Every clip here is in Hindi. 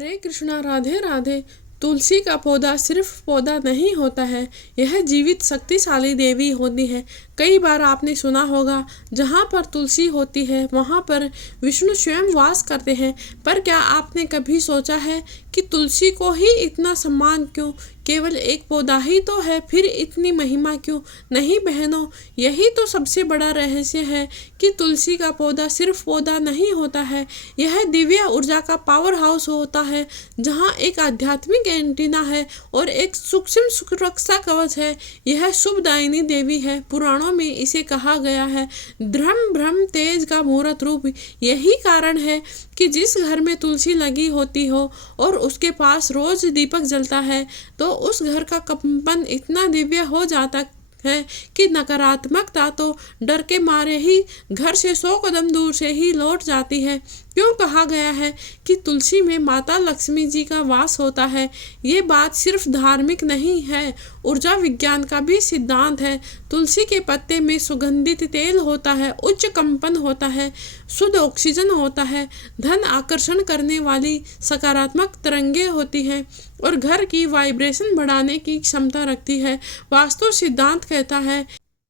हरे कृष्णा, राधे राधे। तुलसी का पौधा सिर्फ पौधा नहीं होता है, यह जीवित शक्तिशाली देवी होती है। कई बार आपने सुना होगा, जहाँ पर तुलसी होती है वहाँ पर विष्णु स्वयं वास करते हैं। पर क्या आपने कभी सोचा है कि तुलसी को ही इतना सम्मान क्यों? केवल एक पौधा ही तो है, फिर इतनी महिमा क्यों? नहीं बहनों, यही तो सबसे बड़ा रहस्य है कि तुलसी का पौधा सिर्फ पौधा नहीं होता है, यह दिव्य ऊर्जा का पावर हाउस होता है, जहाँ एक आध्यात्मिक एंटीना है और एक सूक्ष्म सुरक्षा कवच है। यह शुभदायिनी देवी है। पुराणों में इसे कहा गया है धर्म ब्रह्म तेज का मूर्त रूप। यही कारण है कि जिस घर में तुलसी लगी होती हो और उसके पास रोज दीपक जलता है, तो उस घर का कंपन इतना दिव्य हो जाता है कि नकारात्मकता तो डर के मारे ही घर से 100 कदम दूर से ही लौट जाती है। क्यों कहा गया है कि तुलसी में माता लक्ष्मी जी का वास होता है? ये बात सिर्फ धार्मिक नहीं है, ऊर्जा विज्ञान का भी सिद्धांत है। तुलसी के पत्ते में सुगंधित तेल होता है, उच्च कंपन होता है, शुद्ध ऑक्सीजन होता है, धन आकर्षण करने वाली सकारात्मक तरंगे होती हैं और घर की वाइब्रेशन बढ़ाने की क्षमता रखती है। वास्तु सिद्धांत कहता है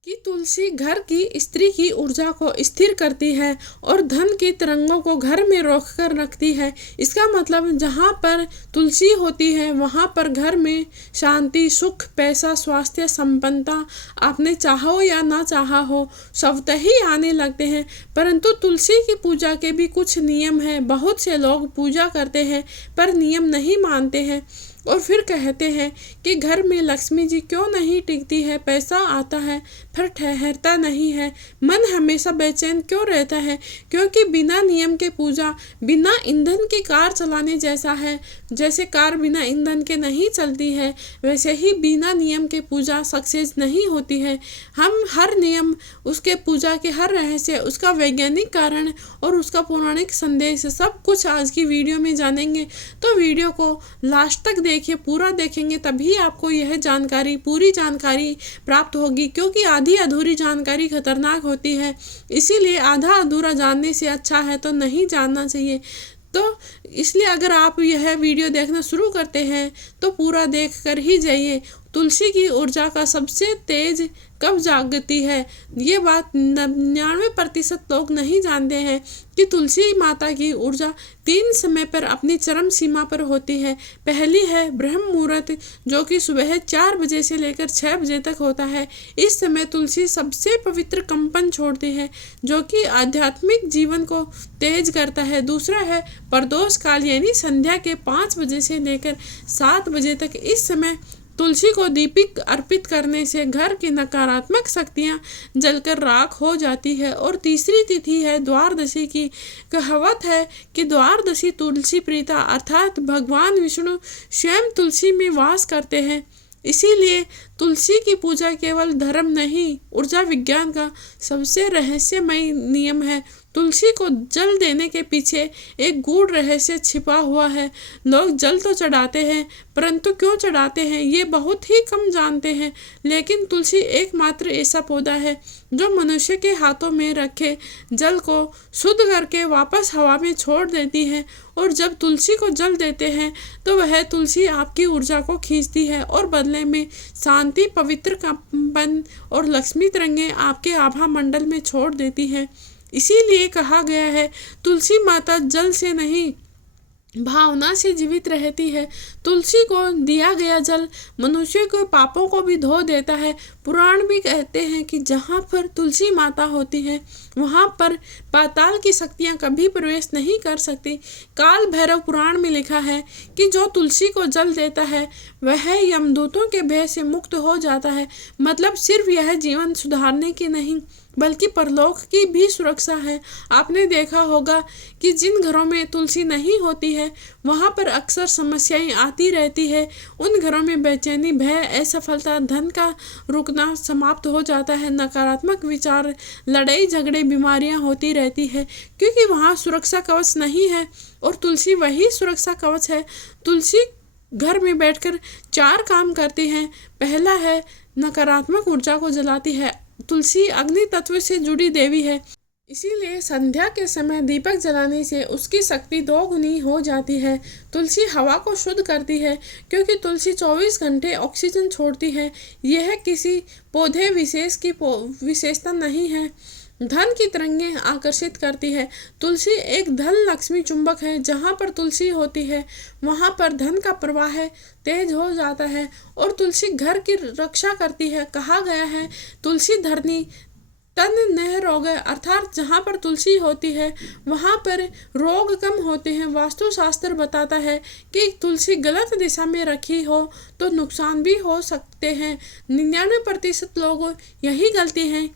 कि तुलसी घर की स्त्री की ऊर्जा को स्थिर करती है और धन की तरंगों को घर में रोक कर रखती है। इसका मतलब जहाँ पर तुलसी होती है वहाँ पर घर में शांति, सुख, पैसा, स्वास्थ्य, संपन्नता आपने चाहो या ना चाहा हो स्वतः ही आने लगते हैं। परंतु तुलसी की पूजा के भी कुछ नियम हैं। बहुत से लोग पूजा करते हैं पर नियम नहीं मानते हैं और फिर कहते हैं कि घर में लक्ष्मी जी क्यों नहीं टिकती है, पैसा आता है फिर ठहरता नहीं है, मन हमेशा बेचैन क्यों रहता है? क्योंकि बिना नियम के पूजा बिना ईंधन की कार चलाने जैसा है। जैसे कार बिना ईंधन के नहीं चलती है, वैसे ही बिना नियम के पूजा सक्सेस नहीं होती है। हम हर नियम, उसके पूजा के हर रहस्य, उसका वैज्ञानिक कारण और उसका पौराणिक संदेश सब कुछ आज की वीडियो में जानेंगे। तो वीडियो को लास्ट तक देखिए, पूरा देखेंगे तभी आपको यह जानकारी, पूरी जानकारी प्राप्त होगी। क्योंकि आधी अधूरी जानकारी खतरनाक होती है, इसीलिए आधा अधूरा जानने से अच्छा है तो नहीं जानना चाहिए। तो इसलिए अगर आप यह वीडियो देखना शुरू करते हैं तो पूरा देख कर ही जाइए। तुलसी की ऊर्जा का सबसे तेज कब जागती है? ये बात 99% लोग नहीं जानते हैं कि तुलसी माता की ऊर्जा 3 समय पर अपनी चरम सीमा पर होती है। पहली है ब्रह्म मुहूर्त, जो कि सुबह 4 बजे से लेकर 6 बजे तक होता है। इस समय तुलसी सबसे पवित्र कंपन छोड़ती है, जो कि आध्यात्मिक जीवन को तेज करता है। दूसरा है प्रदोष काल, यानी संध्या के 5 बजे से लेकर 7 बजे तक। इस समय तुलसी को दीपक अर्पित करने से घर की नकारात्मक शक्तियां जलकर राख हो जाती है। और तीसरी तिथि है द्वादशी की। कहावत है कि द्वादशी तुलसी प्रीता, अर्थात भगवान विष्णु स्वयं तुलसी में वास करते हैं। इसीलिए तुलसी की पूजा केवल धर्म नहीं, ऊर्जा विज्ञान का सबसे रहस्यमय नियम है। तुलसी को जल देने के पीछे एक गूढ़ रहस्य छिपा हुआ है। लोग जल तो चढ़ाते हैं, परंतु क्यों चढ़ाते हैं ये बहुत ही कम जानते हैं। लेकिन तुलसी एकमात्र ऐसा पौधा है जो मनुष्य के हाथों में रखे जल को शुद्ध करके वापस हवा में छोड़ देती है। और जब तुलसी को जल देते हैं तो वह तुलसी आपकी ऊर्जा को खींचती है और बदले में शांति, पवित्र कंपन और लक्ष्मी तरंगे आपके आभा मंडल में छोड़ देती है। इसीलिए कहा गया है तुलसी माता जल से नहीं, भावना से जीवित रहती है। तुलसी को दिया गया जल मनुष्य के पापों को भी धो देता है। पुराण भी कहते हैं कि जहाँ पर तुलसी माता होती है वहाँ पर पाताल की शक्तियाँ कभी प्रवेश नहीं कर सकती। काल भैरव पुराण में लिखा है कि जो तुलसी को जल देता है वह यमदूतों के भय से मुक्त हो जाता है। मतलब सिर्फ यह जीवन सुधारने की नहीं बल्कि परलोक की भी सुरक्षा है। आपने देखा होगा कि जिन घरों में तुलसी नहीं होती है वहाँ पर अक्सर समस्याएं आती रहती है। उन घरों में बेचैनी, भय, असफलता, धन का रुकना समाप्त हो जाता है। नकारात्मक विचार, लड़ाई झगड़े, बीमारियां होती रहती है, क्योंकि वहाँ सुरक्षा कवच नहीं है। और तुलसी वही सुरक्षा कवच है। तुलसी घर में बैठकर 4 काम करती है। पहला है नकारात्मक ऊर्जा को जलाती है। तुलसी अग्नि तत्व से जुड़ी देवी है, इसीलिए संध्या के समय दीपक जलाने से उसकी शक्ति दोगुनी हो जाती है। तुलसी हवा को शुद्ध करती है, क्योंकि तुलसी 24 घंटे ऑक्सीजन छोड़ती है। यह किसी पौधे विशेष की विशेषता नहीं है। धन की तरंगें आकर्षित करती है। तुलसी एक धन लक्ष्मी चुंबक है। जहाँ पर तुलसी होती है वहाँ पर धन का प्रवाह तेज हो जाता है और तुलसी घर की रक्षा करती है। कहा गया है, तुलसी धरनी तन नह रोग, अर्थात जहाँ पर तुलसी होती है वहाँ पर रोग कम होते हैं। वास्तुशास्त्र बताता है कि तुलसी गलत दिशा में रखी हो तो नुकसान भी हो सकते हैं। 99% लोग यही गलती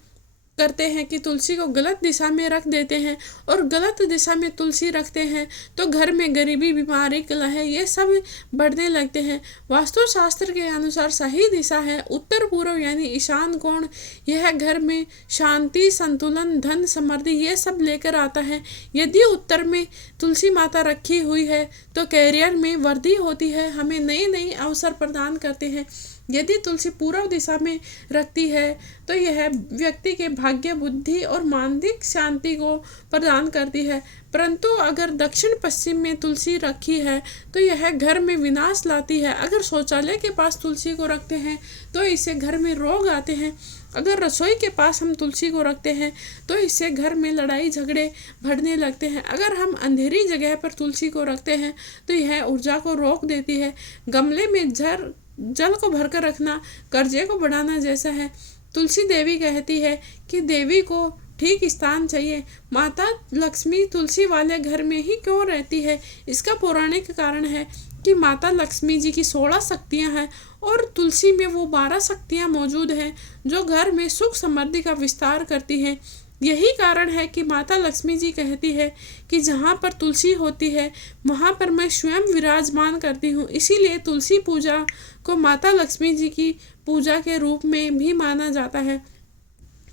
करते हैं कि तुलसी को गलत दिशा में रख देते हैं, और गलत दिशा में तुलसी रखते हैं तो घर में गरीबी, बीमारी, कलह ये सब बढ़ने लगते हैं। वास्तुशास्त्र के अनुसार सही दिशा है उत्तर पूर्व यानी ईशान कोण। यह घर में शांति, संतुलन, धन, समृद्धि ये सब लेकर आता है। यदि उत्तर में तुलसी माता रखी हुई है तो कैरियर में वृद्धि होती है, हमें नए नए अवसर प्रदान करते हैं। यदि तुलसी पूर्व दिशा में रखती है तो यह व्यक्ति के भाग्य, बुद्धि और मानसिक शांति को प्रदान करती है। परंतु अगर दक्षिण पश्चिम में तुलसी रखी है तो यह घर में विनाश लाती है। अगर शौचालय के पास तुलसी को रखते हैं तो इससे घर में रोग आते हैं। अगर रसोई के पास हम तुलसी को रखते हैं तो इससे घर में लड़ाई झगड़े बढ़ने लगते हैं। अगर हम अंधेरी जगह पर तुलसी को रखते हैं तो यह ऊर्जा को रोक देती है। गमले में जल को भरकर रखना कर्जे को बढ़ाना जैसा है। तुलसी देवी कहती है कि देवी को ठीक स्थान चाहिए। माता लक्ष्मी तुलसी वाले घर में ही क्यों रहती है? इसका पौराणिक कारण है कि माता लक्ष्मी जी की 16 शक्तियाँ हैं और तुलसी में वो 12 शक्तियाँ मौजूद हैं जो घर में सुख समृद्धि का विस्तार करती हैं। यही कारण है कि माता लक्ष्मी जी कहती है कि जहाँ पर तुलसी होती है वहाँ पर मैं स्वयं विराजमान करती हूँ। इसीलिए तुलसी पूजा को माता लक्ष्मी जी की पूजा के रूप में भी माना जाता है।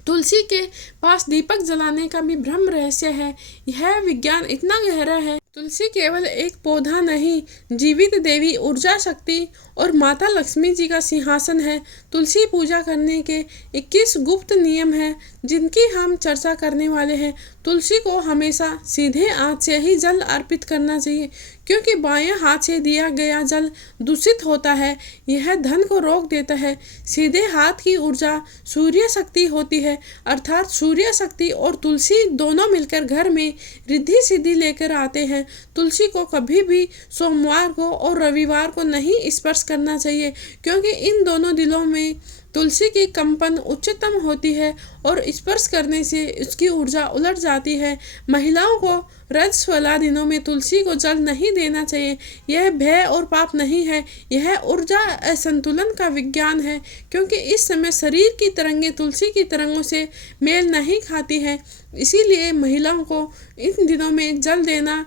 तुलसी के पास दीपक जलाने का भी ब्रह्म रहस्य है। यह विज्ञान इतना गहरा है। तुलसी केवल एक पौधा नहीं, जीवित देवी, ऊर्जा शक्ति और माता लक्ष्मी जी का सिंहासन है। तुलसी पूजा करने के 21 गुप्त नियम हैं जिनकी हम चर्चा करने वाले हैं। तुलसी को हमेशा सीधे हाथ से ही जल अर्पित करना चाहिए, क्योंकि बाएं हाथ से दिया गया जल दूषित होता है। यह धन को रोक देता है। सीधे हाथ की ऊर्जा सूर्य शक्ति होती है, अर्थात सूर्य शक्ति और तुलसी दोनों मिलकर घर में रिद्धि सिद्धि लेकर आते हैं। तुलसी को कभी भी सोमवार को और रविवार को नहीं स्पर्श करना चाहिए, क्योंकि इन दोनों दिनों में तुलसी की कंपन उच्चतम होती है और स्पर्श करने से उसकी ऊर्जा उलट जाती है। महिलाओं को रजस्वला दिनों में तुलसी को जल नहीं देना चाहिए। यह भय और पाप नहीं है, यह ऊर्जा असंतुलन का विज्ञान है, क्योंकि इस समय शरीर की तरंगें तुलसी की तरंगों से मेल नहीं खाती है। इसीलिए महिलाओं को इन दिनों में जल देना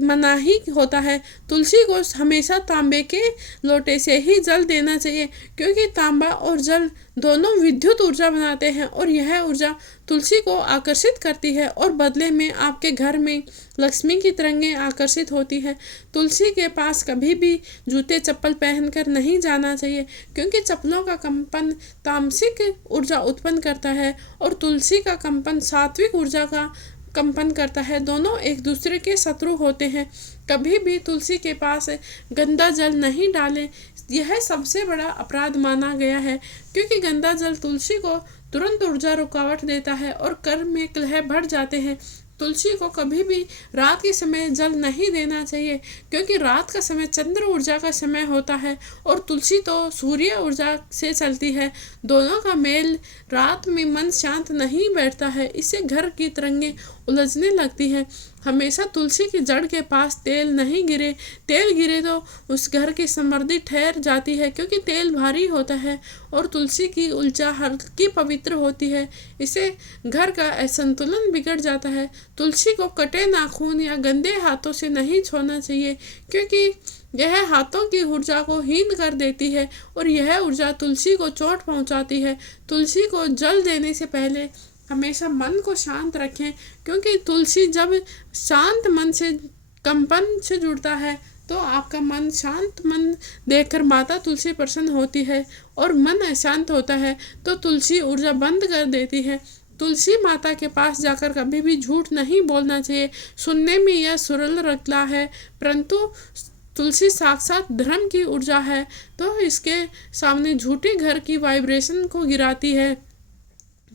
मनाही होता है। तुलसी को हमेशा तांबे के लोटे से ही जल देना चाहिए, क्योंकि तांबा और जल दोनों विद्युत ऊर्जा बनाते हैं और यह ऊर्जा तुलसी को आकर्षित करती है और बदले में आपके घर में लक्ष्मी की तरंगें आकर्षित होती है। तुलसी के पास कभी भी जूते चप्पल पहनकर नहीं जाना चाहिए, क्योंकि चप्पलों का कंपन तामसिक ऊर्जा उत्पन्न करता है और तुलसी का कंपन सात्विक ऊर्जा का कंपन करता है। दोनों एक दूसरे के शत्रु होते हैं। कभी भी तुलसी के पास गंदा जल नहीं डालें, यह सबसे बड़ा अपराध माना गया है, क्योंकि गंदा जल तुलसी को तुरंत ऊर्जा रुकावट देता है और कर्म में कलह बढ़ जाते हैं। तुलसी को कभी भी रात के समय जल नहीं देना चाहिए, क्योंकि रात का समय चंद्र ऊर्जा का समय होता है और तुलसी तो सूर्य ऊर्जा से चलती है। दोनों का मेल रात में मन शांत नहीं बैठता है, इससे घर की तरंगें उलझने लगती हैं। हमेशा तुलसी की जड़ के पास तेल नहीं गिरे। तेल गिरे तो उस घर की समृद्धि ठहर जाती है, क्योंकि तेल भारी होता है और तुलसी की ऊर्जा हल्की पवित्र होती है। इससे घर का असंतुलन बिगड़ जाता है। तुलसी को कटे नाखून या गंदे हाथों से नहीं छूना चाहिए, क्योंकि यह हाथों की ऊर्जा को हीन कर देती है और यह ऊर्जा तुलसी को चोट पहुंचाती है। तुलसी को जल देने से पहले हमेशा मन को शांत रखें, क्योंकि तुलसी जब शांत मन से कंपन से जुड़ता है तो आपका मन शांत मन देखकर माता तुलसी प्रसन्न होती है, और मन अशांत होता है तो तुलसी ऊर्जा बंद कर देती है। तुलसी माता के पास जाकर कभी भी झूठ नहीं बोलना चाहिए। सुनने में यह सरल लगता है, परंतु तुलसी साक्षात धर्म की ऊर्जा है, तो इसके सामने झूठे घर की वाइब्रेशन को गिराती है।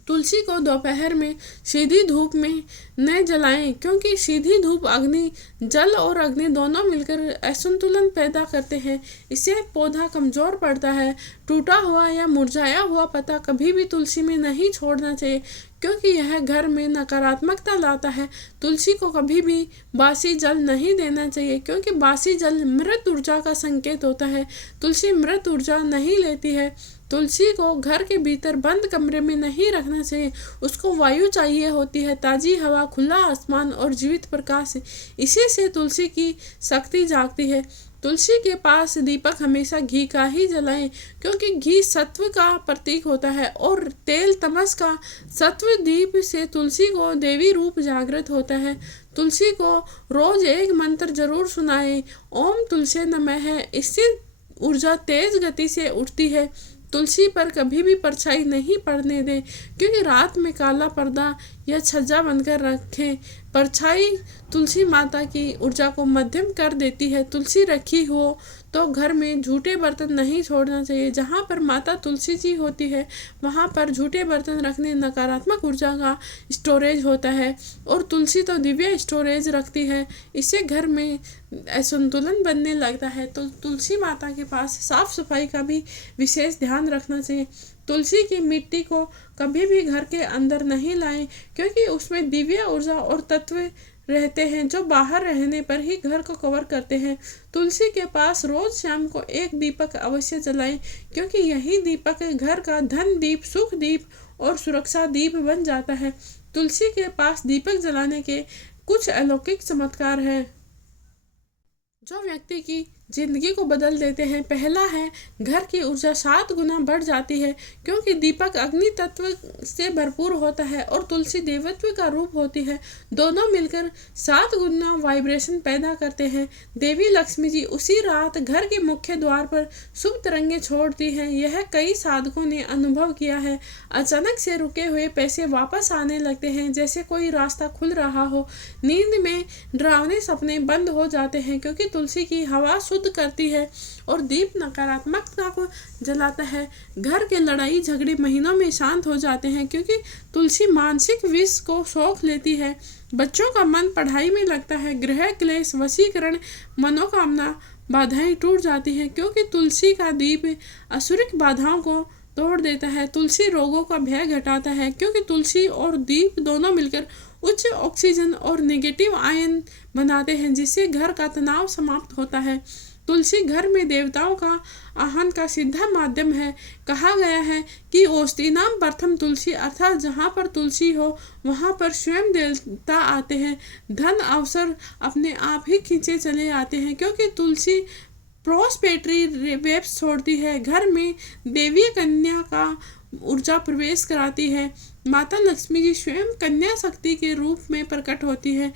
तुलसी को दोपहर में सीधी धूप में न जलाएं, क्योंकि सीधी धूप अग्नि, जल और अग्नि दोनों मिलकर असंतुलन पैदा करते हैं। इससे पौधा कमजोर पड़ता है। टूटा हुआ या मुरझाया हुआ पत्ता कभी भी तुलसी में नहीं छोड़ना चाहिए, क्योंकि यह घर में नकारात्मकता लाता है। तुलसी को कभी भी बासी जल नहीं देना चाहिए, क्योंकि बासी जल मृत ऊर्जा का संकेत होता है। तुलसी मृत ऊर्जा नहीं लेती है। तुलसी को घर के भीतर बंद कमरे में नहीं रखना चाहिए। उसको वायु चाहिए होती है, ताज़ी हवा, खुला आसमान और जीवित प्रकाश। इसी से तुलसी की शक्ति जागती है। तुलसी के पास दीपक हमेशा घी का ही जलाएं, क्योंकि घी सत्व का प्रतीक होता है और तेल तमस का। सत्व दीप से तुलसी को देवी रूप जागृत होता है। तुलसी को रोज एक मंत्र जरूर सुनाएं, ओम तुलसी नमः है। इससे ऊर्जा तेज गति से उठती है। तुलसी पर कभी भी परछाई नहीं पड़ने दें, क्योंकि रात में काला पर्दा या छज्जा बनकर रखें। परछाई तुलसी माता की ऊर्जा को मध्यम कर देती है। तुलसी रखी हो तो घर में झूठे बर्तन नहीं छोड़ना चाहिए। जहाँ पर माता तुलसी जी होती है, वहाँ पर झूठे बर्तन रखने नकारात्मक ऊर्जा का स्टोरेज होता है, और तुलसी तो दिव्य स्टोरेज रखती है। इससे घर में असंतुलन बनने लगता है। तो तुलसी माता के पास साफ सफाई का भी विशेष ध्यान रखना चाहिए। तुलसी की मिट्टी को कभी भी घर के अंदर नहीं लाएं, क्योंकि उसमें दिव्य ऊर्जा और तत्व रहते हैं जो बाहर रहने पर ही घर को कवर करते हैं। तुलसी के पास रोज शाम को एक दीपक अवश्य जलाएं, क्योंकि यही दीपक घर का धन दीप, सुख दीप और सुरक्षा दीप बन जाता है। तुलसी के पास दीपक जलाने के कुछ अलौकिक चमत्कार है जो व्यक्ति की जिंदगी को बदल देते हैं। पहला है, घर की ऊर्जा 7 गुना बढ़ जाती है, क्योंकि दीपक अग्नि तत्व से भरपूर होता है और तुलसी देवत्व का रूप होती है। दोनों मिलकर 7 गुना वाइब्रेशन पैदा करते हैं। देवी लक्ष्मी जी उसी रात घर के मुख्य द्वार पर शुभ तरंगे छोड़ती हैं। यह कई साधकों ने अनुभव किया है। अचानक से रुके हुए पैसे वापस आने लगते हैं, जैसे कोई रास्ता खुल रहा हो। नींद में डरावने सपने बंद हो जाते हैं, क्योंकि तुलसी की हवा शुद्ध करती है और दीप नकारात्मकता को जलाता है। घर के लड़ाई झगड़े महीनों में शांत हो जाते हैं, क्योंकि तुलसी मानसिक विष को सोख लेती है। बच्चों का मन पढ़ाई में लगता है। गृह क्लेश, वशीकरण, मनोकामना बाधाएं टूट जाती हैं, क्योंकि तुलसी का दीप असुरिक बाधाओं को तोड़ देता है। तुलसी रोगों का भय घटाता है, क्योंकि तुलसी और दीप दोनों मिलकर उच्च ऑक्सीजन और नेगेटिव आयन बनाते हैं, जिससे घर का तनाव समाप्त होता है। तुलसी घर में देवताओं का आह्वान का सीधा माध्यम है। कहा गया है कि ओस्तिनाम प्रथम तुलसी, अर्थात जहाँ पर तुलसी हो वहाँ पर स्वयं देवता आते हैं। धन अवसर अपने आप ही खींचे चले आते हैं, क्योंकि तुलसी प्रॉस्पेरिटी वेब्स छोड़ती है। घर में देवी कन्या का ऊर्जा प्रवेश कराती है। माता लक्ष्मी जी स्वयं कन्या शक्ति के रूप में प्रकट होती है।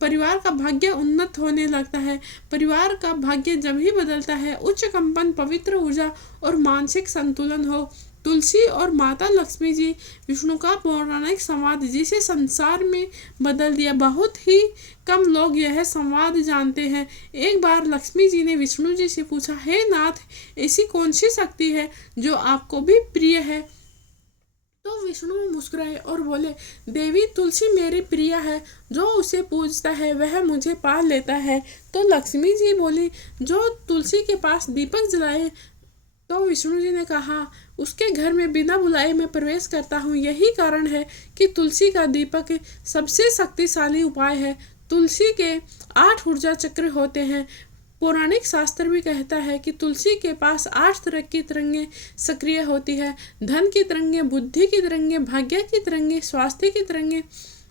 परिवार का भाग्य उन्नत होने लगता है। परिवार का भाग्य जब ही बदलता है उच्च कंपन, पवित्र ऊर्जा और मानसिक संतुलन हो। तुलसी और माता लक्ष्मी जी विष्णु का पौराणिक संवाद, जिसे संसार में बदल दिया। बहुत ही कम लोग यह संवाद जानते हैं। एक बार लक्ष्मी जी ने विष्णु जी से पूछा, हे नाथ, ऐसी कौन सी शक्ति है जो आपको भी प्रिय है? तो विष्णु मुस्कुराए और बोले, देवी तुलसी मेरी प्रिय है। जो उसे पूजता है वह मुझे पा लेता है। तो लक्ष्मी जी बोली, जो तुलसी के पास दीपक जलाए। तो विष्णु जी ने कहा, उसके घर में बिना बुलाए मैं प्रवेश करता हूँ। यही कारण है कि तुलसी का दीपक सबसे शक्तिशाली उपाय है। तुलसी के 8 ऊर्जा चक्र होते हैं। पौराणिक शास्त्र भी कहता है कि तुलसी के पास 8 तरह की तरंगें सक्रिय होती है। धन की तरंगें, बुद्धि की तरंगें, भाग्य की तरंगें, स्वास्थ्य की तरंगें,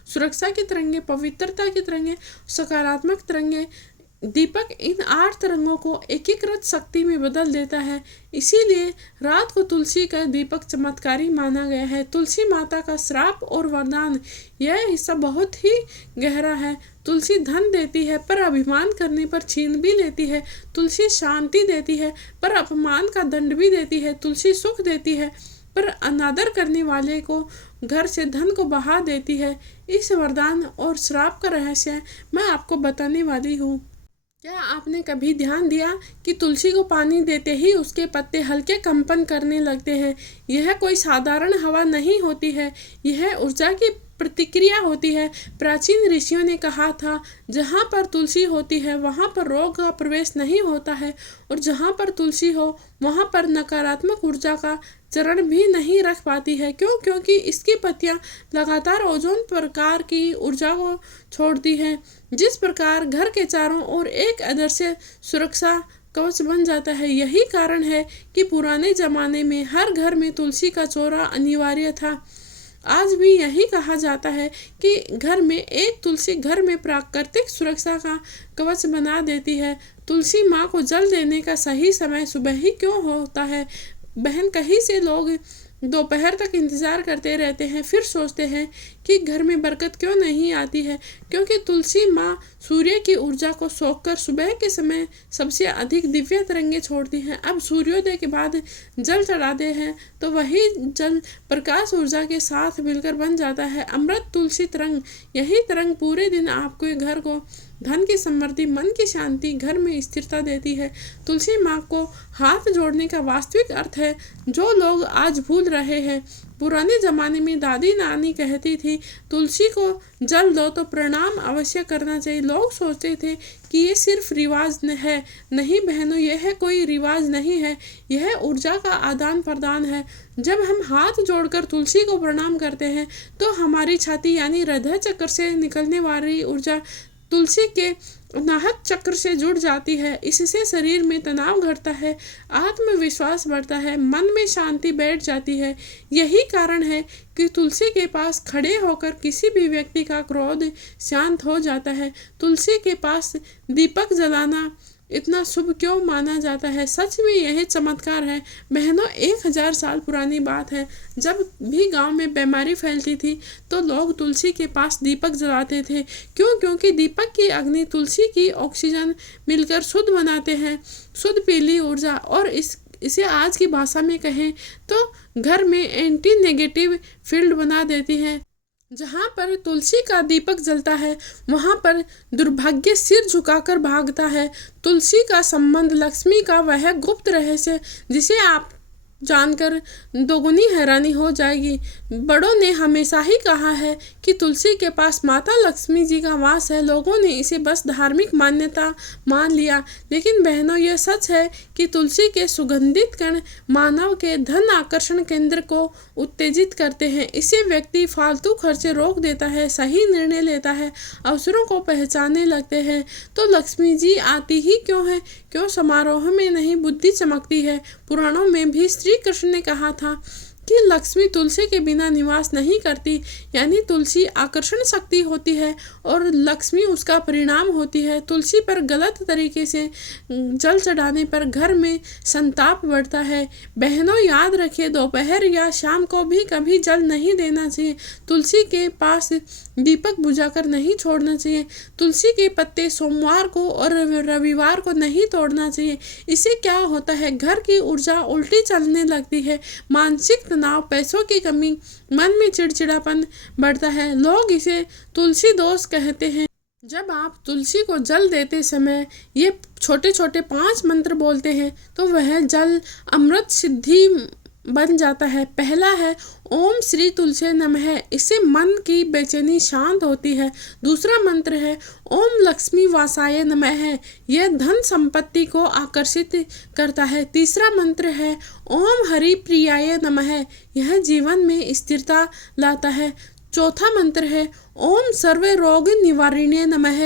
सुरक्षा की तरंगें, पवित्रता की तरंगें, सकारात्मक तरंगें। दीपक इन 8 तरंगों को एकीकृत शक्ति में बदल देता है। इसीलिए रात को तुलसी का दीपक चमत्कारी माना गया है। तुलसी माता का श्राप और वरदान, यह हिस्सा बहुत ही गहरा है। तुलसी धन देती है, पर अभिमान करने पर छीन भी लेती है। तुलसी शांति देती है, पर अपमान का दंड भी देती है। तुलसी सुख देती है, पर अनादर करने वाले को घर से धन को बहा देती है। इस वरदान और श्राप का रहस्य मैं आपको बताने वाली हूँ। क्या आपने कभी ध्यान दिया कि तुलसी को पानी देते ही उसके पत्ते हल्के कंपन करने लगते हैं? यह कोई साधारण हवा नहीं होती है, यह ऊर्जा की प्रतिक्रिया होती है। प्राचीन ऋषियों ने कहा था, जहाँ पर तुलसी होती है वहाँ पर रोग का प्रवेश नहीं होता है, और जहाँ पर तुलसी हो वहाँ पर नकारात्मक ऊर्जा का चरण भी नहीं रख पाती है। क्यों? क्योंकि इसकी पत्तियाँ लगातार ओजोन प्रकार की ऊर्जा को छोड़ती हैं। जिस प्रकार घर के चारों ओर एक अदृश्य सुरक्षा कवच बन जाता है। यही कारण है कि पुराने जमाने में हर घर में तुलसी का चौरा अनिवार्य था। आज भी यही कहा जाता है कि घर में एक तुलसी घर में प्राकृतिक सुरक्षा का कवच बना देती है। तुलसी माँ को जल देने का सही समय सुबह ही क्यों होता है? बहन, कहीं से लोग दोपहर तक इंतज़ार करते रहते हैं, फिर सोचते हैं कि घर में बरकत क्यों नहीं आती है। क्योंकि तुलसी माँ सूर्य की ऊर्जा को सोखकर सुबह के समय सबसे अधिक दिव्य तरंगे छोड़ती हैं। अब सूर्योदय के बाद जल चढ़ाते हैं तो वही जल प्रकाश ऊर्जा के साथ मिलकर बन जाता है अमृत तुलसी तरंग। यही तरंग पूरे दिन आपके घर को धन की समृद्धि, मन की शांति, घर में स्थिरता देती है। तुलसी माँ को हाथ जोड़ने का वास्तविक अर्थ है जो लोग आज भूल रहे हैं। पुराने ज़माने में दादी नानी कहती थी, तुलसी को जल दो तो प्रणाम अवश्य करना चाहिए। लोग सोचते थे कि ये सिर्फ रिवाज है। नहीं बहनों, यह कोई रिवाज नहीं है, यह ऊर्जा का आदान प्रदान है। जब हम हाथ जोड़कर तुलसी को प्रणाम करते हैं तो हमारी छाती यानी हृदय चक्र से निकलने वाली ऊर्जा तुलसी के अनाहत चक्र से जुड़ जाती है। इससे शरीर में तनाव घटता है, आत्मविश्वास बढ़ता है, मन में शांति बैठ जाती है। यही कारण है कि तुलसी के पास खड़े होकर किसी भी व्यक्ति का क्रोध शांत हो जाता है। तुलसी के पास दीपक जलाना इतना शुभ क्यों माना जाता है? सच में यह चमत्कार है बहनों। 1000 साल पुरानी बात है। जब भी गांव में बीमारी फैलती थी तो लोग तुलसी के पास दीपक जलाते थे। क्यों? क्योंकि दीपक की अग्नि तुलसी की ऑक्सीजन मिलकर शुद्ध बनाते हैं, शुद्ध पीली ऊर्जा। और इसे आज की भाषा में कहें तो घर में एंटी नेगेटिव फील्ड बना देती है। जहाँ पर तुलसी का दीपक जलता है वहाँ पर दुर्भाग्य सिर झुकाकर भागता है। तुलसी का संबंध लक्ष्मी का वह गुप्त रहस्य जिसे आप जानकर दोगुनी हैरानी हो जाएगी। बड़ों ने हमेशा ही कहा है कि तुलसी के पास माता लक्ष्मी जी का वास है। लोगों ने इसे बस धार्मिक मान्यता मान लिया, लेकिन बहनों यह सच है कि तुलसी के सुगंधित कण मानव के धन आकर्षण केंद्र को उत्तेजित करते हैं। इससे व्यक्ति फालतू खर्चे रोक देता है, सही निर्णय लेता है, अवसरों को पहचानने लगते हैं। तो लक्ष्मी जी आती ही क्यों है? क्यों समारोह में नहीं बुद्धि चमकती है? पुराणों में भी श्री कृष्ण ने कहा था कि लक्ष्मी तुलसी के बिना निवास नहीं करती, यानी तुलसी आकर्षण शक्ति होती है और लक्ष्मी उसका परिणाम होती है। तुलसी पर गलत तरीके से जल चढ़ाने पर घर में संताप बढ़ता है। बहनों याद रखिए, दोपहर या शाम को भी कभी जल नहीं देना चाहिए। तुलसी के पास दीपक बुझाकर नहीं छोड़ना चाहिए। तुलसी के पत्ते सोमवार को और रविवार को नहीं तोड़ना चाहिए। इससे क्या होता है, घर की ऊर्जा उल्टी चलने लगती है, मानसिक तनाव, पैसों की कमी, मन में चिड़चिड़ापन बढ़ता है। लोग इसे तुलसी दोष कहते हैं। जब आप तुलसी को जल देते समय ये छोटे छोटे 5 मंत्र बोलते हैं तो वह जल अमृत सिद्धि बन जाता है। पहला है ओम श्री तुलसी नमः, इससे मन की बेचैनी शांत होती है। दूसरा मंत्र है ओम लक्ष्मी वासाय नमः, यह धन संपत्ति को आकर्षित करता है। तीसरा मंत्र है ओम हरि प्रियाय नमः, यह जीवन में स्थिरता लाता है। चौथा मंत्र है ओम सर्वे रोग निवारिणे नमः,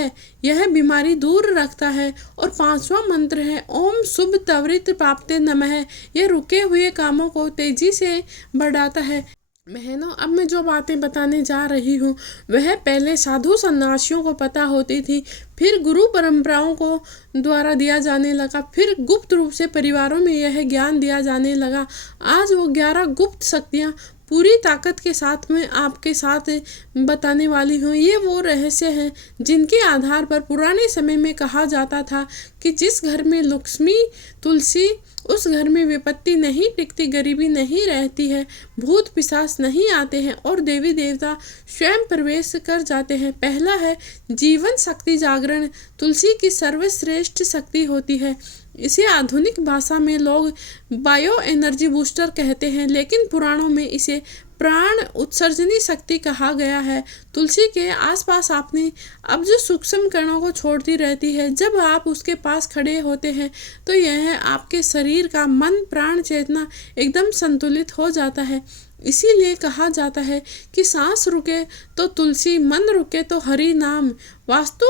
यह बीमारी दूर रखता है। और 5वां मंत्र है ओम शुभ त्वरित प्राप्ते नमः, यह रुके हुए कामों को तेजी से बढ़ाता है। बहनों, अब मैं जो बातें बताने जा रही हूँ वह पहले साधु सन्यासियों को पता होती थी, फिर गुरु परंपराओं को द्वारा दिया जाने लगा, फिर गुप्त रूप से परिवारों में यह ज्ञान दिया जाने लगा। आज वो 11 गुप्त शक्तियाँ पूरी ताकत के साथ में आपके साथ बताने वाली हूँ। ये वो रहस्य हैं जिनके आधार पर पुराने समय में कहा जाता था कि जिस घर में लक्ष्मी तुलसी, उस घर में विपत्ति नहीं टिकती, गरीबी नहीं रहती है, भूत पिशाच नहीं आते हैं और देवी देवता स्वयं प्रवेश कर जाते हैं। पहला है जीवन शक्ति जागरण। तुलसी की सर्वश्रेष्ठ शक्ति होती है। इसे आधुनिक भाषा में लोग बायो एनर्जी बूस्टर कहते हैं, लेकिन पुराणों में इसे प्राण उत्सर्जनी शक्ति कहा गया है। तुलसी के आसपास आपने अब जो सूक्ष्म कणों को छोड़ती रहती है। जब आप उसके पास खड़े होते हैं तो यह आपके शरीर का मन, प्राण, चेतना एकदम संतुलित हो जाता है। इसीलिए कहा जाता है कि सांस रुके तो तुलसी, मन रुके तो हरि नाम। वास्तु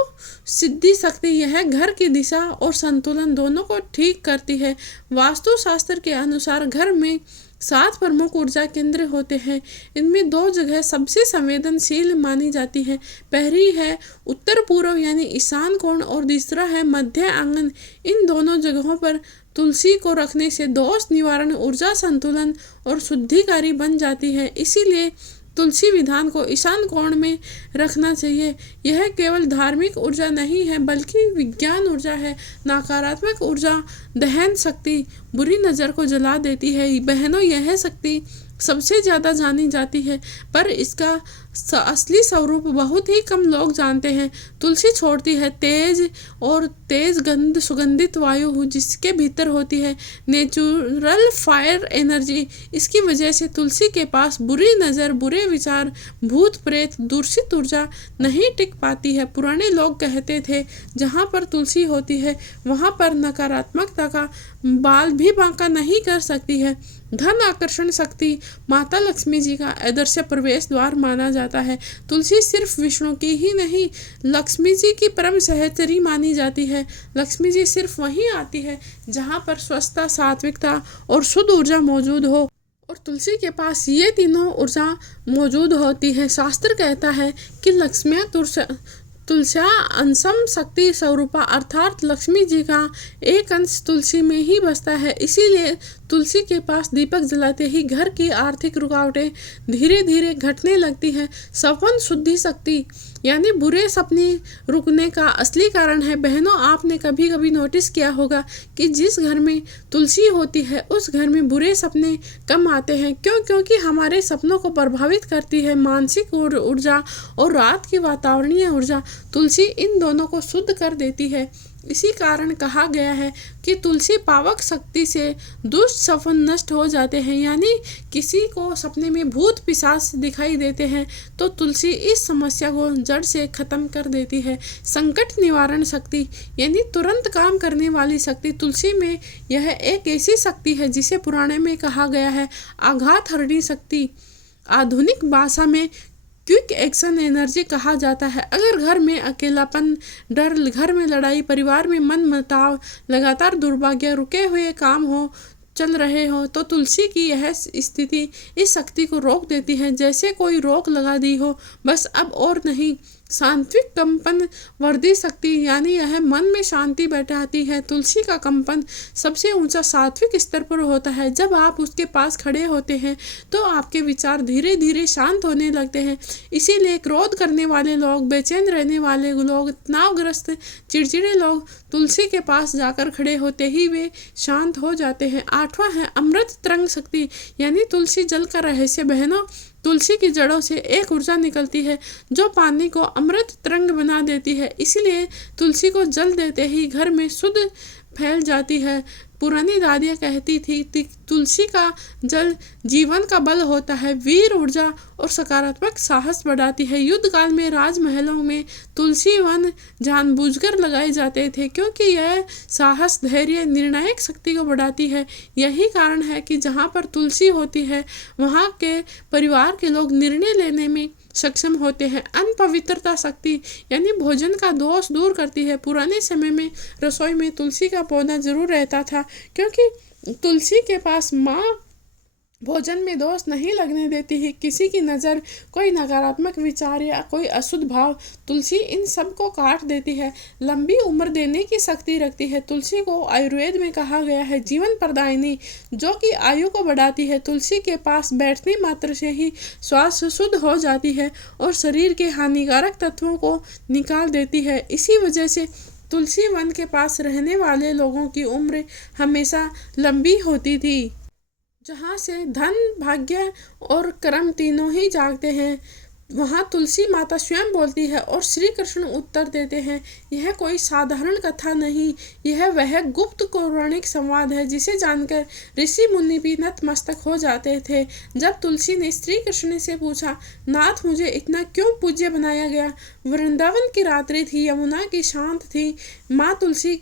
सिद्धि शक्ति यह घर की दिशा और संतुलन दोनों को ठीक करती है। वास्तु शास्त्र के अनुसार घर में 7 प्रमुख ऊर्जा केंद्र होते हैं। इनमें 2 जगह सबसे संवेदनशील मानी जाती है। पहली है उत्तर पूर्व यानी ईशान कोण और दूसरा है मध्य आंगन। इन दोनों जगहों पर तुलसी को रखने से दोष निवारण, ऊर्जा संतुलन और शुद्धिकारी बन जाती है। इसीलिए तुलसी विधान को ईशान कोण में रखना चाहिए। यह केवल धार्मिक ऊर्जा नहीं है बल्कि विज्ञान ऊर्जा है। नकारात्मक ऊर्जा, दहन शक्ति बुरी नज़र को जला देती है। बहनों, यह शक्ति सबसे ज़्यादा जानी जाती है पर इसका असली स्वरूप बहुत ही कम लोग जानते हैं। तुलसी छोड़ती है तेज गंध, सुगंधित वायु जिसके भीतर होती है नेचुरल फायर एनर्जी। इसकी वजह से तुलसी के पास बुरी नज़र, बुरे विचार, भूत प्रेत, दूषित ऊर्जा नहीं टिक पाती है। पुराने लोग कहते थे जहाँ पर तुलसी होती है वहाँ पर नकारात्मकता का बाल भी बांका नहीं कर सकती है। धन आकर्षण शक्ति माता लक्ष्मी जी का आदर्श प्रवेश द्वार माना जाता है। तुलसी सिर्फ विष्णु की ही नहीं, लक्ष्मी जी की परम सहचरी मानी जाती है। लक्ष्मी जी सिर्फ वहीं आती है जहाँ पर स्वस्थता, सात्विकता और शुद्ध ऊर्जा मौजूद हो, और तुलसी के पास ये तीनों ऊर्जा मौजूद होती है। शास्त्र कहता है कि लक्ष्मिया तुलस्या अंशम शक्ति स्वरूपा, अर्थात लक्ष्मी जी का एक अंश तुलसी में ही बसता है। इसीलिए तुलसी के पास दीपक जलाते ही घर की आर्थिक रुकावटें धीरे धीरे घटने लगती है। सपन शुद्धि शक्ति यानी बुरे सपने रुकने का असली कारण है। बहनों, आपने कभी कभी नोटिस किया होगा कि जिस घर में तुलसी होती है उस घर में बुरे सपने कम आते हैं। क्योंकि हमारे सपनों को प्रभावित करती है मानसिक ऊर्जा और रात की वातावरणीय ऊर्जा। तुलसी इन दोनों को शुद्ध कर देती है। इसी कारण कहा गया है कि तुलसी पावक शक्ति से दुष्ट सपन नष्ट हो जाते हैं। यानी किसी को सपने में भूत पिशाच दिखाई देते हैं तो तुलसी इस समस्या को जड़ से खत्म कर देती है। संकट निवारण शक्ति यानी तुरंत काम करने वाली शक्ति। तुलसी में यह एक ऐसी शक्ति है जिसे पुराणे में कहा गया है आघात हरणी शक्ति। आधुनिक भाषा में क्विक एक्शन एनर्जी कहा जाता है। अगर घर में अकेलापन, डर, घर में लड़ाई, परिवार में मनमुटाव, लगातार दुर्भाग्य, रुके हुए काम चल रहे हो तो तुलसी की यह स्थिति इस शक्ति को रोक देती है, जैसे कोई रोक लगा दी हो, बस अब और नहीं। सात्विक कंपन वर्धी शक्ति यानी यह मन में शांति बैठाती है। तुलसी का कंपन सबसे ऊंचा सात्विक स्तर पर होता है। जब आप उसके पास खड़े होते हैं तो आपके विचार धीरे धीरे शांत होने लगते हैं। इसीलिए क्रोध करने वाले लोग, बेचैन रहने वाले लोग, तनावग्रस्त, चिड़चिड़े लोग तुलसी के पास जाकर खड़े होते ही वे शांत हो जाते हैं। 8वां है अमृत तरंग शक्ति यानी तुलसी जल का रहस्य। बहनों, तुलसी की जड़ों से एक ऊर्जा निकलती है जो पानी को अमृत तरंग बना देती है। इसलिए तुलसी को जल देते ही घर में शुद्ध फैल जाती है। पुरानी दादियाँ कहती थी तुलसी का जल जीवन का बल होता है, वीर ऊर्जा और सकारात्मक साहस बढ़ाती है। युद्ध काल में राजमहलों में तुलसी वन जानबूझकर लगाए जाते थे क्योंकि यह साहस, धैर्य, निर्णायक शक्ति को बढ़ाती है। यही कारण है कि जहाँ पर तुलसी होती है वहाँ के परिवार के लोग निर्णय लेने में सक्षम होते हैं। अनपवित्रता शक्ति यानी भोजन का दोष दूर करती है। पुराने समय में रसोई में तुलसी का पौधा जरूर रहता था क्योंकि तुलसी के पास माँ भोजन में दोष नहीं लगने देती है। किसी की नज़र, कोई नकारात्मक विचार या कोई अशुद्ध भाव, तुलसी इन सब को काट देती है। लंबी उम्र देने की शक्ति रखती है। तुलसी को आयुर्वेद में कहा गया है जीवन प्रदायिनी, जो कि आयु को बढ़ाती है। तुलसी के पास बैठने मात्र से ही श्वास शुद्ध हो जाती है और शरीर के हानिकारक तत्वों को निकाल देती है। इसी वजह से तुलसी वन के पास रहने वाले लोगों की उम्र हमेशा लंबी होती थी। जहाँ से धन, भाग्य और कर्म तीनों ही जागते हैं, वहाँ तुलसी माता स्वयं बोलती है और श्री कृष्ण उत्तर देते हैं। यह कोई साधारण कथा नहीं, यह वह गुप्त पौराणिक संवाद है जिसे जानकर ऋषि मुनि भी नतमस्तक हो जाते थे। जब तुलसी ने श्री कृष्ण से पूछा, नाथ मुझे इतना क्यों पूज्य बनाया गया? वृंदावन की रात्रि थी, यमुना की शांत थी, माँ तुलसी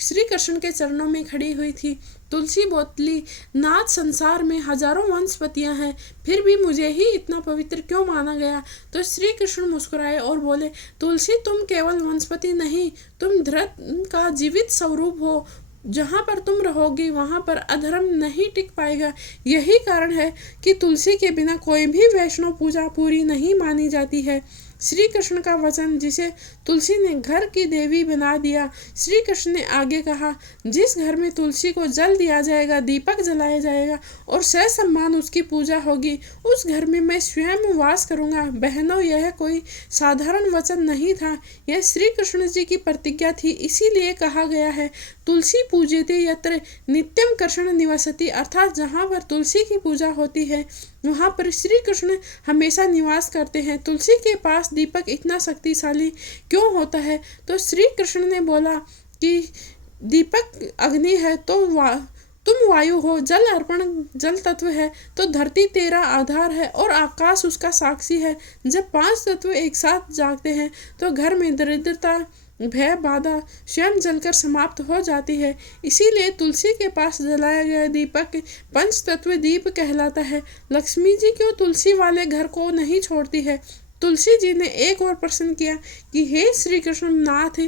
श्री कृष्ण के चरणों में खड़ी हुई थी। तुलसी बोतली, नाथ संसार में हजारों वनस्पतियां हैं, फिर भी मुझे ही इतना पवित्र क्यों माना गया? तो श्री कृष्ण मुस्कुराए और बोले, तुलसी तुम केवल वनस्पति नहीं, तुम धर्म का जीवित स्वरूप हो। जहाँ पर तुम रहोगी वहाँ पर अधर्म नहीं टिक पाएगा। यही कारण है कि तुलसी के बिना कोई भी वैष्णव पूजा पूरी नहीं मानी जाती है। श्री कृष्ण का वचन जिसे तुलसी ने घर की देवी बना दिया। श्री कृष्ण ने आगे कहा, जिस घर में तुलसी को जल दिया जाएगा, दीपक जलाया जाएगा और सम्मान उसकी पूजा होगी, उस घर में मैं स्वयं वास करूंगा। बहनों, यह कोई साधारण वचन नहीं था, यह श्री कृष्ण जी की प्रतिज्ञा थी। इसीलिए कहा गया है, तुलसी पूज्यते यत्र नित्यम कृष्ण निवसति, अर्थात जहाँ पर तुलसी की पूजा होती है वहाँ पर श्री कृष्ण हमेशा निवास करते हैं। तुलसी के पास दीपक इतना शक्तिशाली क्यों होता है? तो श्री कृष्ण ने बोला कि दीपक अग्नि है तो तुम वायु हो, जल अर्पण जल तत्व है तो धरती तेरा आधार है और आकाश उसका साक्षी है। जब 5 तत्व एक साथ जागते हैं तो घर में दरिद्रता, भय, बाधा स्वयं जलकर समाप्त हो जाती है। इसीलिए तुलसी के पास जलाया गया दीपक पंच तत्व दीप कहलाता है। लक्ष्मी जी क्यों तुलसी वाले घर को नहीं छोड़ती है? तुलसी जी ने एक और प्रश्न किया कि हे श्री कृष्ण नाथ,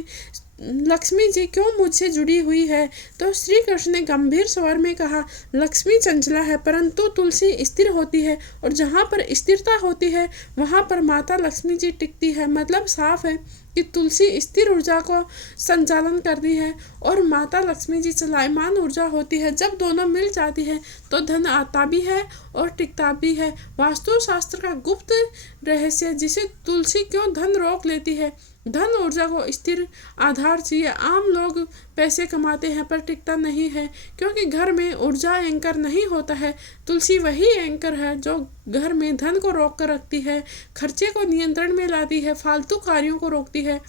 लक्ष्मी जी क्यों मुझसे जुड़ी हुई है? तो श्री कृष्ण ने गंभीर स्वर में कहा, लक्ष्मी चंचला है परंतु तुलसी स्थिर होती है और जहाँ पर स्थिरता होती है वहाँ पर माता लक्ष्मी जी टिकती है। मतलब साफ है कि तुलसी स्थिर ऊर्जा को संचालन करती है और माता लक्ष्मी जी चलायमान ऊर्जा होती है। जब दोनों मिल जाती है तो धन आता भी है और टिकता भी है। वास्तु शास्त्र का गुप्त रहस्य जिसे तुलसी क्यों धन रोक लेती है। धन ऊर्जा को स्थिर आधार चाहिए। आम लोग पैसे कमाते हैं पर टिकता नहीं है, क्योंकि घर में ऊर्जा एंकर नहीं होता है। तुलसी वही एंकर है जो घर में धन को रोक कर रखती है, खर्चे को नियंत्रण में लाती है, फालतू कार्यों को रोकती है,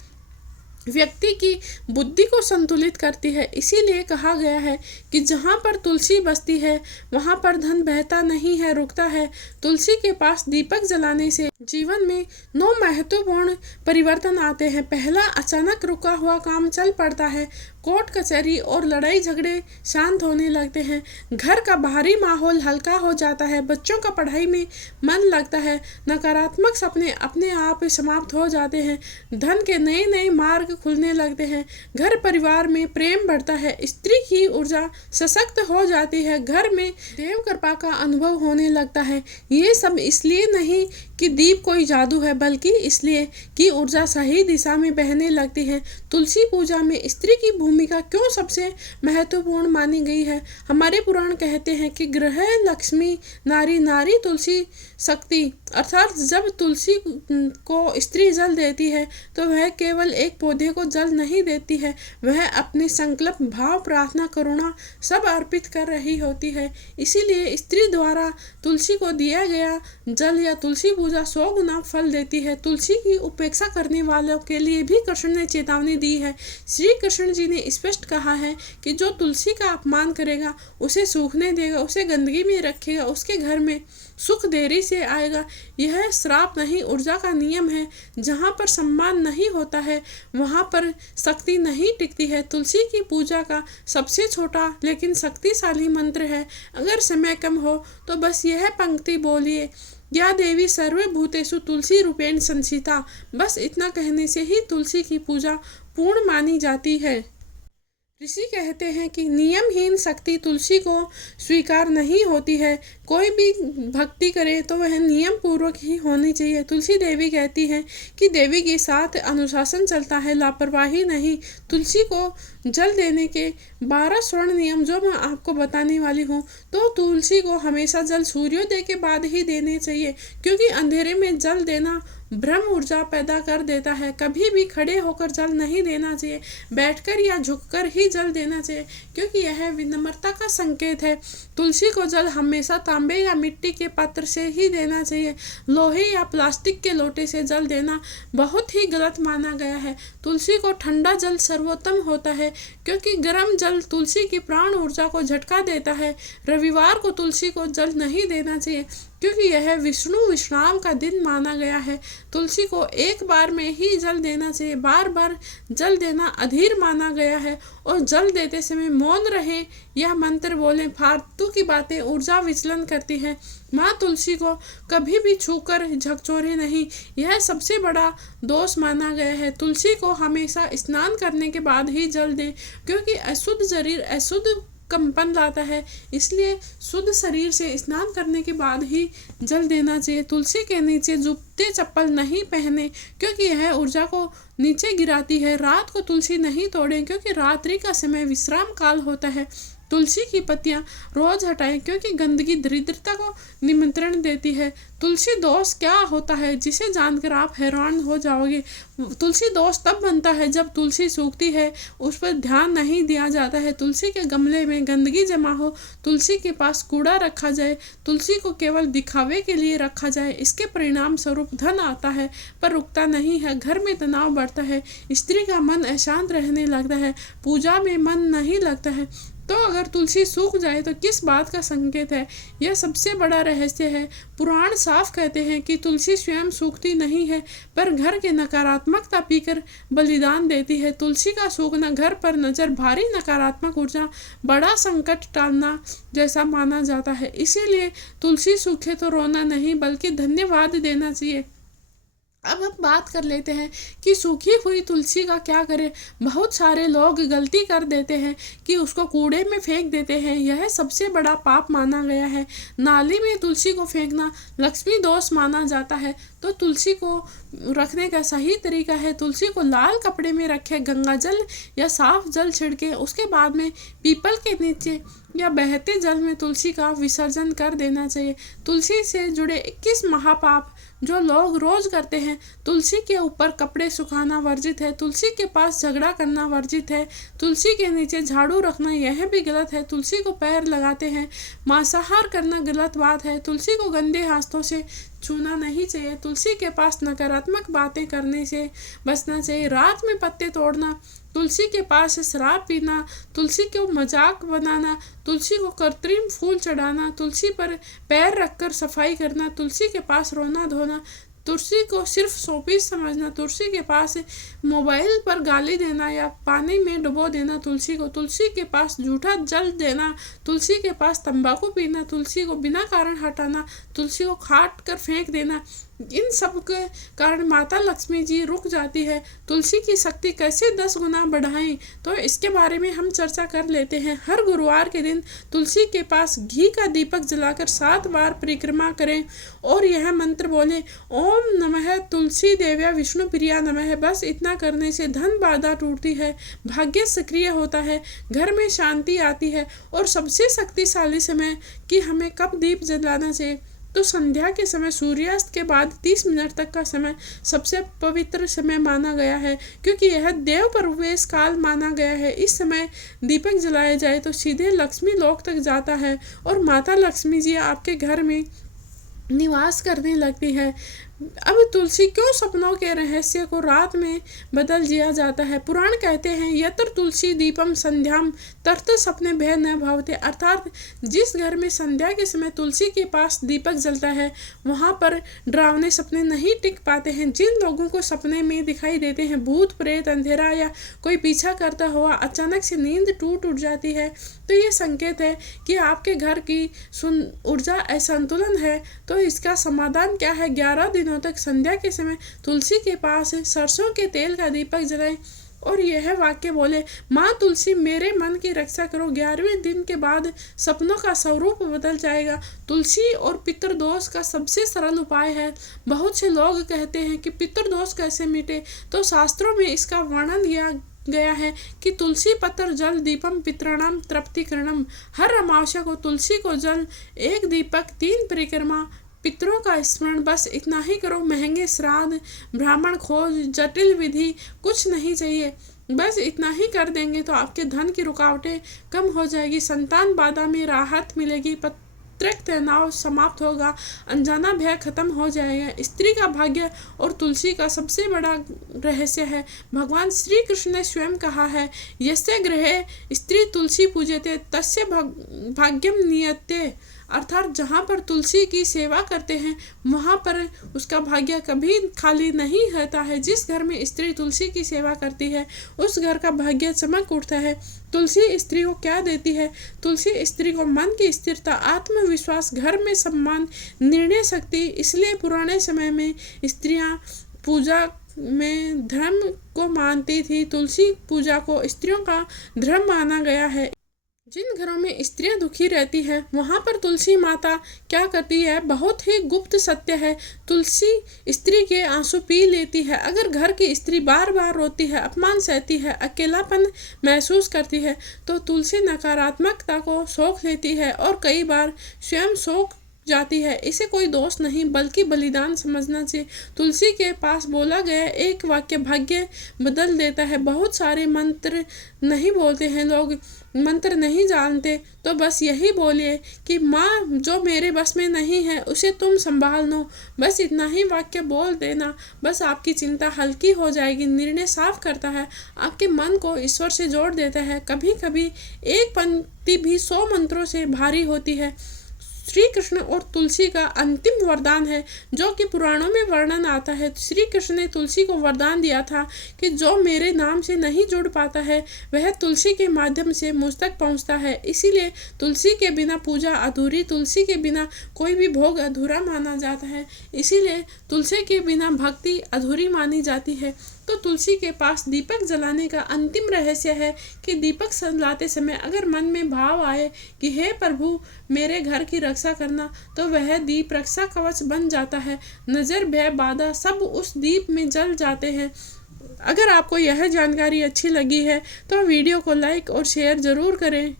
व्यक्ति की बुद्धि को संतुलित करती है। इसीलिए कहा गया है कि जहाँ पर तुलसी बसती है वहाँ पर धन बहता नहीं है, रुकता है। तुलसी के पास दीपक जलाने से जीवन में 9 महत्वपूर्ण परिवर्तन आते हैं। पहला, अचानक रुका हुआ काम चल पड़ता है। कोर्ट कचहरी और लड़ाई झगड़े शांत होने लगते हैं। घर का बाहरी माहौल हल्का हो जाता है। बच्चों का पढ़ाई में मन लगता है। नकारात्मक सपने अपने आप समाप्त हो जाते हैं। धन के नए नए मार्ग खुलने लगते हैं। घर परिवार में प्रेम बढ़ता है। स्त्री की ऊर्जा सशक्त हो जाती है। घर में देव कृपा का अनुभव होने लगता है। ये सब इसलिए नहीं कि दीप कोई जादू है, बल्कि इसलिए कि ऊर्जा सही दिशा में बहने लगती है। तुलसी पूजा में स्त्री की भूमिका क्यों सबसे महत्वपूर्ण मानी गई है? हमारे पुराण कहते हैं कि ग्रह लक्ष्मी नारी, नारी तुलसी शक्ति, अर्थात जब तुलसी को स्त्री जल देती है तो वह केवल एक पौधे को जल नहीं देती है, वह अपने संकल्प, भाव, प्रार्थना, करुणा सब अर्पित कर रही होती है। इसीलिए स्त्री द्वारा तुलसी को दिया गया जल या तुलसी पूजा 100 गुना फल देती है। तुलसी की उपेक्षा करने वालों के लिए भी कृष्ण ने चेतावनी दी है। श्री कृष्ण जी ने स्पष्ट कहा है कि जो तुलसी का अपमान करेगा, उसे सूखने देगा, उसे गंदगी में रखेगा, उसके घर में सुख देरी से आएगा। यह श्राप नहीं, ऊर्जा का नियम है। जहाँ पर सम्मान नहीं होता है वहाँ पर शक्ति नहीं टिकती है। तुलसी की पूजा का सबसे छोटा लेकिन शक्तिशाली मंत्र है। अगर समय कम हो तो बस यह पंक्ति बोलिए, या देवी सर्वभूतेषु तुलसी रूपेण संस्थिता। बस इतना कहने से ही तुलसी की पूजा पूर्ण मानी जाती है। ऋषि कहते हैं कि नियमहीन शक्ति तुलसी को स्वीकार नहीं होती है। कोई भी भक्ति करे तो वह नियम पूर्वक ही होनी चाहिए। तुलसी देवी कहती हैं कि देवी के साथ अनुशासन चलता है, लापरवाही नहीं। तुलसी को जल देने के 12 स्वर्ण नियम जो मैं आपको बताने वाली हूँ। तो तुलसी को हमेशा जल सूर्योदय के बाद ही देने चाहिए, क्योंकि अंधेरे में जल देना ब्रह्म ऊर्जा पैदा कर देता है। कभी भी खड़े होकर जल नहीं देना चाहिए, बैठकर या झुककर ही जल देना चाहिए, क्योंकि यह विनम्रता का संकेत है। तुलसी को जल हमेशा तांबे या मिट्टी के पात्र से ही देना चाहिए। लोहे या प्लास्टिक के लोटे से जल देना बहुत ही गलत माना गया है। तुलसी को ठंडा जल सर्वोत्तम होता है, क्योंकि गर्म जल तुलसी की प्राण ऊर्जा को झटका देता है। रविवार को तुलसी को जल नहीं देना चाहिए, क्योंकि यह विष्णु विश्राम का दिन माना गया है। तुलसी को एक बार में ही जल देना चाहिए, बार बार जल देना अधीर माना गया है। और जल देते समय मौन रहें या मंत्र बोलें, फालतू की बातें ऊर्जा विचलन करती है। माँ तुलसी को कभी भी छूकर झकझोरे नहीं, यह सबसे बड़ा दोष माना गया है। तुलसी को हमेशा स्नान करने के बाद ही जल दें, क्योंकि अशुद्ध शरीर अशुद्ध कंपन लाता है, इसलिए शुद्ध शरीर से स्नान करने के बाद ही जल देना चाहिए। तुलसी के नीचे जूते चप्पल नहीं पहने, क्योंकि यह ऊर्जा को नीचे गिराती है। रात को तुलसी नहीं तोड़ें, क्योंकि रात्रि का समय विश्राम काल होता है। तुलसी की पत्तियां रोज हटाएं, क्योंकि गंदगी दरिद्रता को निमंत्रण देती है। तुलसी दोष क्या होता है, जिसे जानकर आप हैरान हो जाओगे। तुलसी दोष तब बनता है जब तुलसी सूखती है, उस पर ध्यान नहीं दिया जाता है। तुलसी के गमले में गंदगी जमा हो, तुलसी के पास कूड़ा रखा जाए, तुलसी को केवल दिखावे के लिए रखा जाए, इसके परिणाम स्वरूप धन आता है पर रुकता नहीं है। घर में तनाव बढ़ता है, स्त्री का मन अशांत रहने लगता है, पूजा में मन नहीं लगता है। तो अगर तुलसी सूख जाए तो किस बात का संकेत है? यह सबसे बड़ा रहस्य है। पुराण साफ कहते हैं कि तुलसी स्वयं सूखती नहीं है, पर घर के नकारात्मकता पीकर बलिदान देती है। तुलसी का सूखना घर पर नजर भारी नकारात्मक ऊर्जा, बड़ा संकट टालना जैसा माना जाता है। इसीलिए तुलसी सूखे तो रोना नहीं, बल्कि धन्यवाद देना चाहिए। अब हम बात कर लेते हैं कि सूखी हुई तुलसी का क्या करें। बहुत सारे लोग गलती कर देते हैं कि उसको कूड़े में फेंक देते हैं, यह सबसे बड़ा पाप माना गया है। नाली में तुलसी को फेंकना लक्ष्मी दोष माना जाता है। तो तुलसी को रखने का सही तरीका है, तुलसी को लाल कपड़े में रखें, गंगा जल या साफ जल छिड़के, उसके बाद में पीपल के नीचे या बहते जल में तुलसी का विसर्जन कर देना चाहिए। तुलसी से जुड़े 21 महापाप जो लोग रोज करते हैं। तुलसी के ऊपर कपड़े सुखाना वर्जित है, तुलसी के पास झगड़ा करना वर्जित है, तुलसी के नीचे झाड़ू रखना यह भी गलत है, तुलसी को पैर लगाते हैं मांसाहार करना गलत बात है, तुलसी को गंदे हाथों से छूना नहीं चाहिए, तुलसी के पास नकारात्मक बातें करने से बचना चाहिए, रात में पत्ते तोड़ना, तुलसी के पास शराब पीना, तुलसी को मजाक बनाना, तुलसी को कृत्रिम फूल चढ़ाना, तुलसी पर पैर रखकर सफाई करना, तुलसी के पास रोना धोना, तुलसी को सिर्फ शोपीस समझना, तुलसी के पास मोबाइल पर गाली देना या पानी में डुबो देना तुलसी को, तुलसी के पास झूठा जल देना, तुलसी के पास तंबाकू पीना, तुलसी को बिना कारण हटाना, तुलसी को काट कर फेंक देना, इन सब के कारण माता लक्ष्मी जी रुक जाती है। तुलसी की शक्ति कैसे 10 गुना बढ़ाएं, तो इसके बारे में हम चर्चा कर लेते हैं। हर गुरुवार के दिन तुलसी के पास घी का दीपक जलाकर 7 बार परिक्रमा करें और यह मंत्र बोलें, ओम नमः तुलसी देव्या विष्णु प्रिया नमः। बस इतना करने से धन बाधा टूटती है, भाग्य सक्रिय होता है, घर में शांति आती है। और सबसे शक्तिशाली समय कि हमें कब दीप जलाना चाहिए, तो संध्या के समय सूर्यास्त के बाद 30 मिनट तक का समय सबसे पवित्र समय माना गया है, क्योंकि यह देव प्रवेश काल माना गया है। इस समय दीपक जलाया जाए तो सीधे लक्ष्मी लोक तक जाता है और माता लक्ष्मी जी आपके घर में निवास करने लगती है। अब तुलसी क्यों सपनों के रहस्य को रात में बदल दिया जाता है? पुराण कहते हैं, यत्र तुलसी दीपम संध्याम तत्र सपने भय न भवते, अर्थात जिस घर में संध्या के समय तुलसी के पास दीपक जलता है वहाँ पर डरावने सपने नहीं टिक पाते हैं। जिन लोगों को सपने में दिखाई देते हैं भूत प्रेत, अंधेरा या कोई पीछा करता हुआ, अचानक से नींद टूट जाती है, तो ये संकेत है कि आपके घर की ऊर्जा असंतुलन है। तो इसका समाधान क्या है? 11 दिनों तक संध्या के समय तुलसी के पास सरसों के तेल का दीपक जलाएं और यह वाक्य बोले, माँ तुलसी मेरे मन की रक्षा करो। 11वें दिन के बाद सपनों का स्वरूप बदल जाएगा। तुलसी और पितृदोष का सबसे सरल उपाय है। बहुत से लोग कहते हैं कि पितृदोष कैसे मिटे, तो शास्त्रों में इसका वर्णन किया गया है कि तुलसी पत्र जल दीपम पितृणाम तृप्तिकरणम। हर अमावस्या को तुलसी को जल 1 दीपक 3 परिक्रमा पितरों का स्मरण, बस इतना ही करो। महंगे श्राद्ध, ब्राह्मण खोज, जटिल विधि कुछ नहीं चाहिए। बस इतना ही कर देंगे तो आपके धन की रुकावटें कम हो जाएगी, संतान बाधा में राहत मिलेगी, पैतृक तनाव समाप्त होगा, अनजाना भय खत्म हो जाएगा। स्त्री का भाग्य और तुलसी का सबसे बड़ा रहस्य है। भगवान श्री कृष्ण ने स्वयं कहा है, यस्य गृहे स्त्री तुलसी पूजते तस्य भाग्यम नियते, अर्थात जहाँ पर तुलसी की सेवा करते हैं वहाँ पर उसका भाग्य कभी खाली नहीं रहता है। जिस घर में स्त्री तुलसी की सेवा करती है उस घर का भाग्य चमक उठता है। तुलसी स्त्री को क्या देती है? तुलसी स्त्री को मन की स्थिरता, आत्मविश्वास, घर में सम्मान, निर्णय शक्ति। इसलिए पुराने समय में स्त्रियां पूजा में धर्म को मानती थी। तुलसी पूजा को स्त्रियों का धर्म माना गया है। जिन घरों में स्त्रियां दुखी रहती हैं वहाँ पर तुलसी माता क्या करती है? बहुत ही गुप्त सत्य है, तुलसी स्त्री के आंसू पी लेती है। अगर घर की स्त्री बार बार रोती है, अपमान सहती है, अकेलापन महसूस करती है तो तुलसी नकारात्मकता को सोख लेती है और कई बार स्वयं सोख जाती है। इसे कोई दोष नहीं बल्कि बलिदान समझना चाहिए। तुलसी के पास बोला गया एक वाक्य भाग्य बदल देता है। बहुत सारे मंत्र नहीं बोलते हैं लोग, मंत्र नहीं जानते तो बस यही बोलिए कि माँ जो मेरे बस में नहीं है उसे तुम संभाल लो। बस इतना ही वाक्य बोल देना, बस आपकी चिंता हल्की हो जाएगी। निर्णय साफ करता है, आपके मन को ईश्वर से जोड़ देता है। कभी कभी एक पंक्ति भी 100 मंत्रों से भारी होती है। श्री कृष्ण और तुलसी का अंतिम वरदान है जो कि पुराणों में वर्णन आता है। श्री कृष्ण ने तुलसी को वरदान दिया था कि जो मेरे नाम से नहीं जुड़ पाता है वह तुलसी के माध्यम से मुझ तक पहुंचता है। इसीलिए तुलसी के बिना पूजा अधूरी, तुलसी के बिना कोई भी भोग अधूरा माना जाता है। इसीलिए तुलसी के बिना भक्ति अधूरी मानी जाती है। तो तुलसी के पास दीपक जलाने का अंतिम रहस्य है कि दीपक जलाते समय अगर मन में भाव आए कि हे प्रभु मेरे घर की रक्षा करना, तो वह दीप रक्षा कवच बन जाता है। नजर, भय, बाधा सब उस दीप में जल जाते हैं। अगर आपको यह जानकारी अच्छी लगी है तो वीडियो को लाइक और शेयर ज़रूर करें।